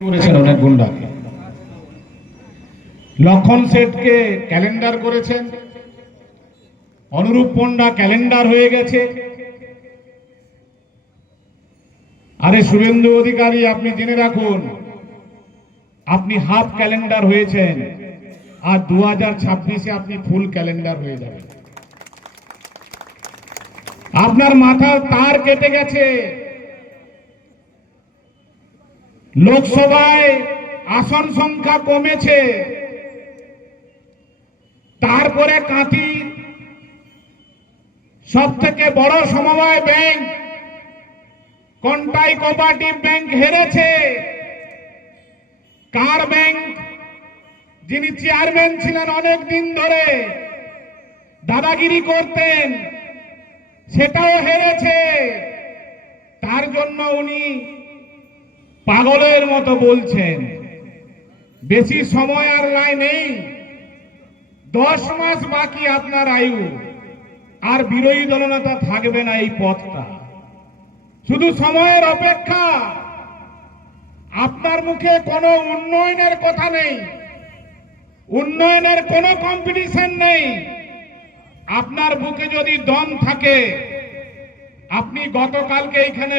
করেছেন অনেক গুন্ডাকে। লক্ষণ শেঠকে ক্যালেন্ডার করেছেন, অনুরূপ পণ্ডা ক্যালেন্ডার হয়ে গেছে। আরে শুভেন্দু অধিকারী, আপনি জেনে রাখুন, আপনি হাফ ক্যালেন্ডার হয়েছেন, আর 2026-এ আপনি ফুল ক্যালেন্ডার হয়ে যাবেন। আপনার মাথার তার কেটে গেছে। লোকসভায় আসন সংখ্যা কমেছে, তারপরে কাঁথি সব থেকে বড় সমবায় ব্যাংক কন্টাই কোঅপারেটিভ ব্যাংক হেরেছে। কার ব্যাংক, যিনি চেয়ারম্যান ছিলেন অনেক দিন ধরে, দাদাগিরি করতেন, সেটাও হেরেছে। তার জন্য উনি পাগলের মতো বলছেন। বেশি সময় আর নেই, 10 মাস বাকি আপনার আয়ু, আর বিরোধী দলনেতা থাকবে না এই পথটা, শুধু সময়ের অপেক্ষা। আপনার মুখে কোনো উন্নয়নের কথা নেই, উন্নয়নের কোনো কম্পিটিশন নেই। আপনার বুকে যদি দম থাকে, আপনি গতকালকে এখানে